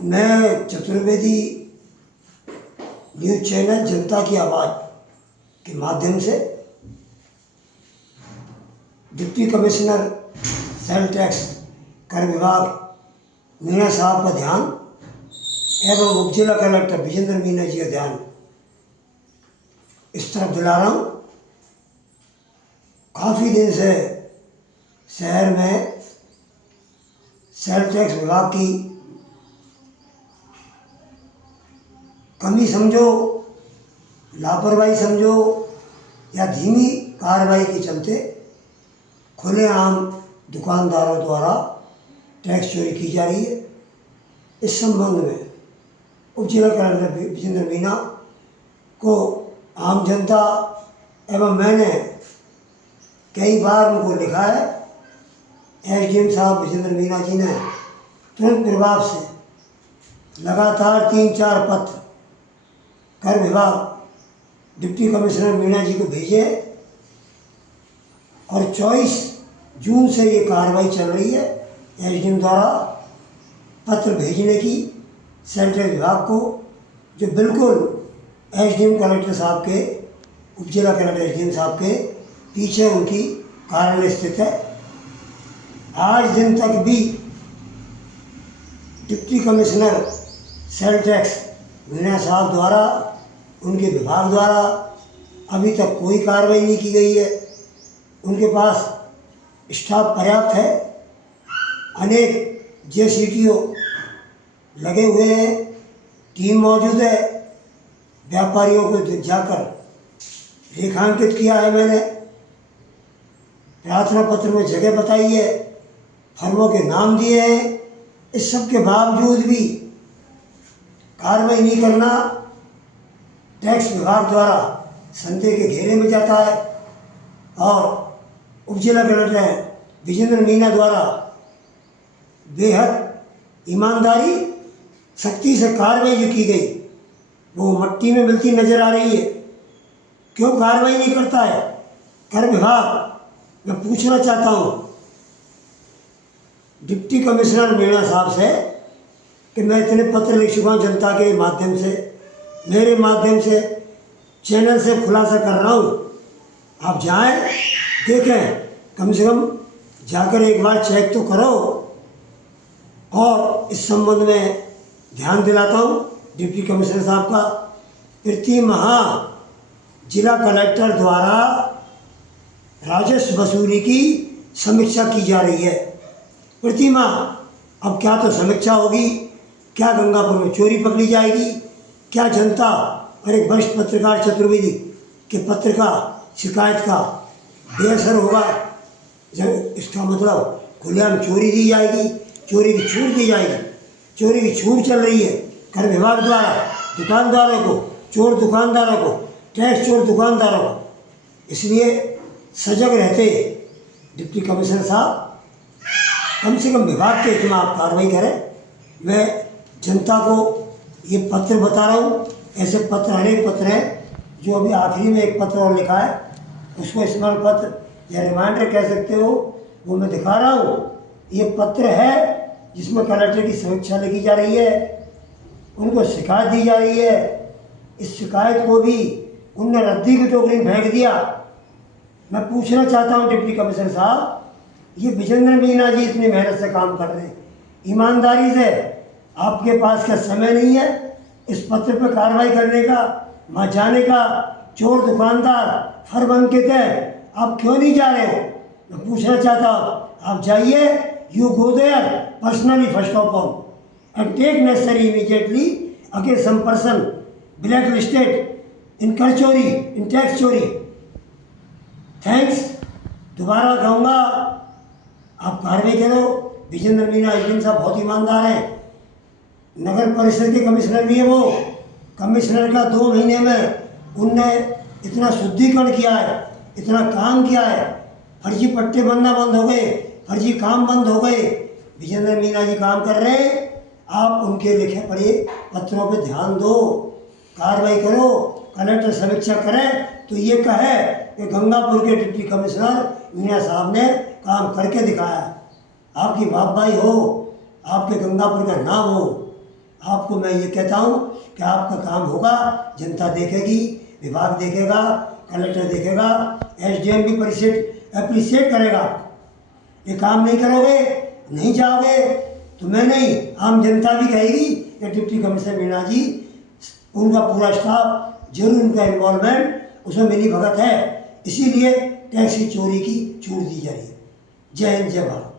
मैं Chaturvedi news channel जनता की आवाज़ के माध्यम से डिप्टी कमिश्नर सेल टैक्स कर विभाग मीणा साहब का ध्यान एवं उप जिला कलेक्टर विजेंद्र मीना जी का ध्यान इस तरफ दिला रहा हूँ। काफ़ी दिन से शहर में सेल टैक्स विभाग की कमी समझो, लापरवाही समझो या धीमी कार्रवाई के चलते खुलेआम दुकानदारों द्वारा टैक्स चोरी की जा रही है। इस संबंध में उप जिला कलेक्टर विजेंद्र मीना को आम जनता एवं मैंने कई बार उनको लिखा है। एसडीएम साहब विजेंद्र मीना जी ने तुरंत प्रभाव से लगातार 3-4 पत्र कर विभाग डिप्टी कमिश्नर मीना जी को भेजे और 24 जून से ये कार्रवाई चल रही है। एसडीएम द्वारा पत्र भेजने की सेल टैक्स विभाग को, जो बिल्कुल एसडीएम कलेक्टर साहब के, उप जिला कलेक्टर एसडीएम साहब के पीछे उनकी कार्यालय स्थित है। आज दिन तक भी deputy commissioner sale tax Meena साहब द्वारा, उनके विभाग द्वारा अभी तक कोई कार्रवाई नहीं की गई है। उनके पास स्टाफ पर्याप्त है, अनेक जेसीटीओ लगे हुए हैं, टीम मौजूद है। व्यापारियों को जाकर रेखांकित किया है मैंने, प्रार्थना पत्र में जगह बताई है, फर्मों के नाम दिए हैं। इस सब के बावजूद भी कार्रवाई नहीं करना टैक्स विभाग द्वारा संदेह के घेरे में जाता है और उप जिला कलेक्टर विजेंद्र मीना द्वारा बेहद ईमानदारी सख्ती से कार्रवाई जो की गई वो मट्टी में मिलती नजर आ रही है। क्यों कार्रवाई नहीं करता है कर विभाग? मैं पूछना चाहता हूँ डिप्टी कमिश्नर मीणा साहब से कि मैं इतने पत्र लिख चुका हूँ जनता के माध्यम से, मेरे माध्यम से, चैनल से खुलासा कर रहा हूँ। आप जाएं, देखें, कम से कम जाकर एक बार चेक तो करो। और इस संबंध में ध्यान दिलाता हूँ डिप्टी कमिश्नर साहब का, प्रति माह जिला कलेक्टर द्वारा राजस्व वसूली की समीक्षा की जा रही है। प्रति माह अब क्या तो समीक्षा होगी, क्या गंगापुर में चोरी पकड़ी जाएगी, क्या जनता और एक वरिष्ठ पत्रकार चतुर्वेदी के पत्र का शिकायत का बेअसर होगा। जब इसका मतलब खुलेआम चोरी दी जाएगी, चोरी की छूट दी जाएगी। चोरी की छूट चल रही है कर विभाग द्वारा दुकानदारों को, चोर दुकानदारों को, टैक्स चोर दुकानदारों को। इसलिए सजग रहते डिप्टी कमिश्नर साहब कम से कम विभाग के खिलाफ आप कार्रवाई करें। मैं जनता को ये पत्र बता रहा हूँ, ऐसे पत्र अनेक पत्र हैं। जो अभी आखिरी में एक पत्र और लिखा है, उसको स्मरण पत्र या रिमाइंडर कह सकते हो, वो मैं दिखा रहा हूँ। ये पत्र है जिसमें कलेक्टर की समीक्षा लिखी जा रही है, उनको शिकायत दी जा रही है। इस शिकायत को भी उनने रद्दी की टोकरी में फेंक दिया। मैं पूछना चाहता हूँ डिप्टी कमिश्नर साहब, ये विजेंद्र मीना जी इतनी मेहनत से काम कर रहे हैं, ईमानदारी से, आपके पास क्या समय नहीं है इस पत्र पर कार्रवाई करने का, वहाँ जाने का? चोर दुकानदार फर्म अंकित है, आप क्यों नहीं जा रहे हो? मैं पूछना चाहता हूँ, आप जाइए, you go there personally first of all and take necessary immediately against some person blacklisted in कर चोरी, इन टैक्स चोरी। थैंक्स। दोबारा कहूँगा, आप कार्रवाई करो। विजेंद्र मीना एसडीएम साहब बहुत ईमानदार हैं, नगर परिषद के कमिश्नर भी है वो। कमिश्नर का 2 महीने में उनने इतना शुद्धिकरण किया है, इतना काम किया है, फर्जी पट्टे बनना बंद हो गए, फर्जी काम बंद हो गए। विजेंद्र मीना जी काम कर रहे हैं। आप उनके लिखे पढ़े पत्रों पे ध्यान दो, कार्रवाई करो। कलेक्टर समीक्षा करें तो ये कहे कि गंगापुर के डिप्टी कमिश्नर मीना साहब ने काम करके दिखाया। आपकी वाहवाही हो, आपके गंगापुर का नाम हो। आपको मैं ये कहता हूँ कि आपका काम होगा, जनता देखेगी, विभाग देखेगा, कलेक्टर देखेगा, एसडीएम भी अप्रिशिएट करेगा। ये काम नहीं करोगे, नहीं जाओगे तो मैं नहीं, आम जनता भी कहेगी कि डिप्टी कमिश्नर मीणा जी, उनका पूरा स्टाफ जरूर, उनका इन्वॉल्वमेंट उसमें मिली भगत है, इसीलिए टैक्स की चोरी की छूट दी जा रही है। जय हिंद, जय भारत।